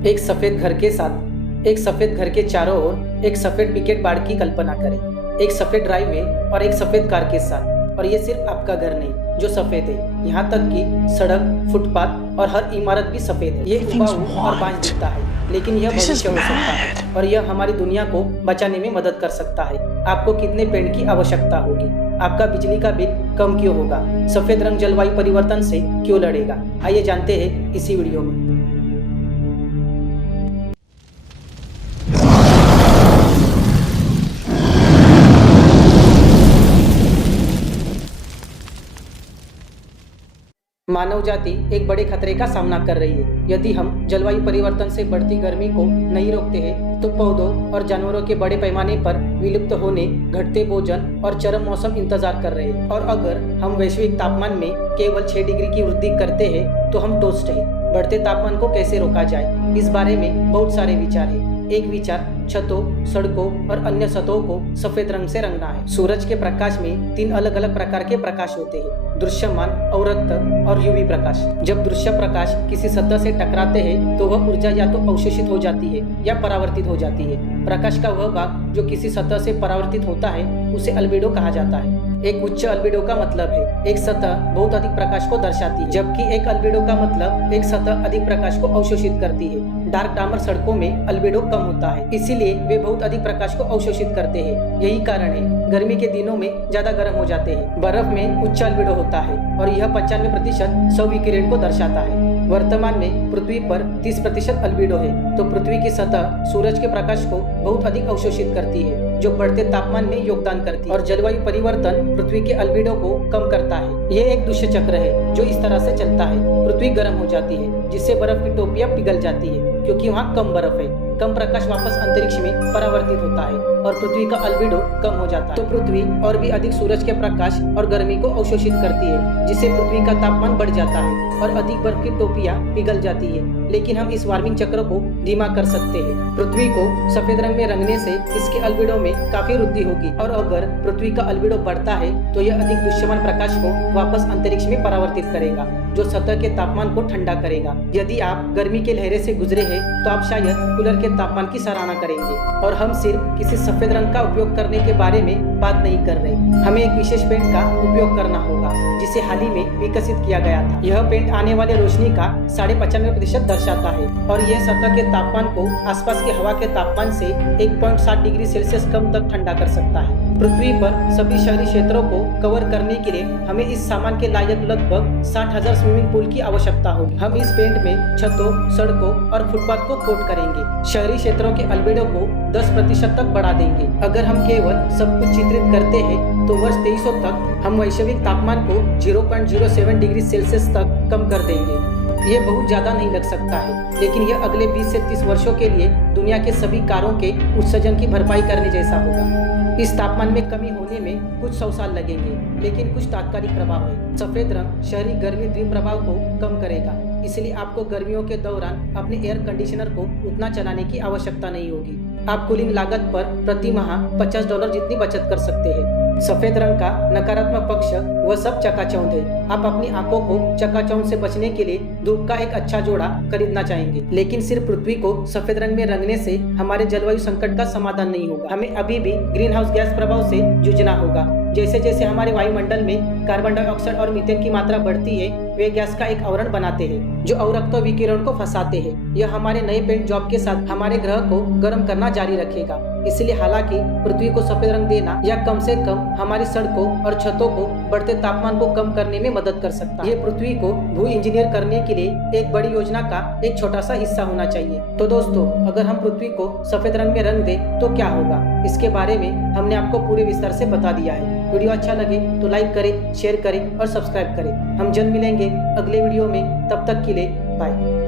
एक सफेद घर के साथ एक सफेद घर के चारों ओर एक सफेद पिकेट बाड़ की कल्पना करें। एक सफेद ड्राइववे और एक सफेद कार के साथ। और ये सिर्फ आपका घर नहीं जो सफेद है, यहाँ तक कि सड़क, फुटपाथ और हर इमारत भी सफेद है। ये उबाऊ और बांझ दिखता है, लेकिन यह भविष्य हो सकता है और यह हमारी दुनिया को बचाने में मदद कर सकता है। आपको कितने पेड़ की आवश्यकता होगी? आपका बिजली का बिल कम क्यों होगा? सफेद रंग जलवायु परिवर्तन से क्यों लड़ेगा? आइए जानते हैं इसी वीडियो में। मानव जाति एक बड़े खतरे का सामना कर रही है। यदि हम जलवायु परिवर्तन से बढ़ती गर्मी को नहीं रोकते हैं तो पौधों और जानवरों के बड़े पैमाने पर विलुप्त होने, घटते भोजन और चरम मौसम इंतजार कर रहे हैं। और अगर हम वैश्विक तापमान में केवल 6 डिग्री की वृद्धि करते हैं तो हम टोस्ट हैं। बढ़ते तापमान को कैसे रोका जाए, इस बारे में बहुत सारे विचार हैं। एक विचार छतों, सड़कों और अन्य सतहों को सफेद रंग से रंगना है। सूरज के प्रकाश में 3 अलग अलग प्रकार के प्रकाश होते हैं: दृश्यमान, अवरक्त और यूवी प्रकाश। जब दृश्य प्रकाश किसी सतह से टकराते हैं तो वह ऊर्जा या तो अवशोषित हो जाती है या परावर्तित हो जाती है। प्रकाश का वह भाग जो किसी सतह से परावर्तित होता है उसे अल्बेडो कहा जाता है। एक उच्च अल्बेडो का मतलब है एक सतह बहुत अधिक प्रकाश को दर्शाती है, जबकि एक अल्बेडो का मतलब एक सतह अधिक प्रकाश को अवशोषित करती है। डार्क डामर सड़कों में अल्बेडो कम होता है, इसीलिए वे बहुत अधिक प्रकाश को अवशोषित करते हैं। यही कारण है गर्मी के दिनों में ज्यादा गर्म हो जाते हैं। बर्फ में उच्च अल्बेडो होता है और यह 95% सौर विकिरण को दर्शाता है। वर्तमान में पृथ्वी पर 30% अल्बेडो है, तो पृथ्वी की सतह सूरज के प्रकाश को बहुत अधिक अवशोषित करती है, जो बढ़ते तापमान में योगदान करती है। और जलवायु परिवर्तन पृथ्वी के अल्बेडो को कम करता है। यह एक दुष्य चक्र है जो इस तरह से चलता है। पृथ्वी गर्म हो जाती है जिससे बर्फ की टोपियां पिघल जाती है क्योंकि वहाँ कम बर्फ है। कम प्रकाश वापस अंतरिक्ष में परावर्तित होता है और पृथ्वी का अल्बेडो कम हो जाता है, तो पृथ्वी और भी अधिक सूरज के प्रकाश और गर्मी को अवशोषित करती है, जिससे पृथ्वी का तापमान बढ़ जाता है और अधिक बर्फ की टोपियां पिघल जाती है। लेकिन हम इस वार्मिंग चक्र को धीमा कर सकते हैं। पृथ्वी को सफेद रंग में रंगने से इसके अल्बेडो में काफी वृद्धि होगी, और अगर पृथ्वी का अल्बेडो बढ़ता है तो यह अधिक दृश्यमान प्रकाश को वापस अंतरिक्ष में परावर्तित करेगा, जो सतह के तापमान को ठंडा करेगा। यदि आप गर्मी के लहरे से गुजरे हैं तो आप शायद कूलर के तापमान की सराहना करेंगे। और हम सिर्फ किसी सफेद रंग का उपयोग करने के बारे में बात नहीं कर रहे, हमें एक विशेष पेंट का उपयोग करना होगा जिसे हाल ही में विकसित किया गया था। यह पेंट आने वाले रोशनी का 95% दर्शाता है और यह सतह के तापमान को आसपास की हवा के तापमान से 1.7 डिग्री सेल्सियस कम तक ठंडा कर सकता है। पृथ्वी पर सभी शहरी क्षेत्रों को कवर करने के लिए हमें इस सामान के लायक लगभग 60,000 स्विमिंग पूल की आवश्यकता होगी। हम इस पेंट में छतों, सड़कों और फुटपाथ को कोट करेंगे। शहरी क्षेत्रों के अल्बेडो को 10% तक बढ़ा देंगे। अगर हम केवल सब कुछ चित्रित करते हैं तो वर्ष 2300 तक हम वैश्विक तापमान को 0.07 डिग्री सेल्सियस तक कम कर देंगे। ये बहुत ज्यादा नहीं लग सकता है, लेकिन यह अगले 20 से 30 वर्षों के लिए दुनिया के सभी कारों के उत्सर्जन की भरपाई करने जैसा होगा। इस तापमान में कमी होने में कुछ 100 साल लगेंगे, लेकिन कुछ तात्कालिक प्रभाव है। सफेद रंग शहरी गर्मी दुष्प्रभाव को कम करेगा, इसलिए आपको गर्मियों के दौरान अपने एयर कंडीशनर को उतना चलाने की आवश्यकता नहीं होगी। आप कूलिंग लागत पर प्रति माह $50 जितनी बचत कर सकते हैं। सफेद रंग का नकारात्मक पक्ष वह सब चकाचौंध है। आप अपनी आंखों को चकाचौंध से बचने के लिए धूप का एक अच्छा जोड़ा खरीदना चाहेंगे, लेकिन सिर्फ पृथ्वी को सफेद रंग में रंगने से हमारे जलवायु संकट का समाधान नहीं होगा। हमें अभी भी ग्रीन हाउस गैस प्रभाव से जूझना होगा। जैसे जैसे हमारे वायुमंडल में कार्बन डाइऑक्साइड और मीथेन की मात्रा बढ़ती है, वे गैस का एक आवरण बनाते हैं जो अवरक्त विकिरण को फंसाते हैं। यह हमारे नए पेंट जॉब के साथ हमारे ग्रह को गर्म करना जारी रखेगा। इसलिए हालांकि पृथ्वी को सफेद रंग देना या कम से कम हमारी सड़कों और छतों को बढ़ते तापमान को कम करने में मदद कर सकता है। ये पृथ्वी को भू इंजीनियर करने के लिए एक बड़ी योजना का एक छोटा सा हिस्सा होना चाहिए। तो दोस्तों, अगर हम पृथ्वी को सफेद रंग में रंग दें तो क्या होगा, इसके बारे में हमने आपको पूरे विस्तार से बता दिया है। वीडियो अच्छा लगे तो लाइक करें, शेयर करें और सब्सक्राइब करें। हम जल्द मिलेंगे अगले वीडियो में, तब तक के लिए बाय।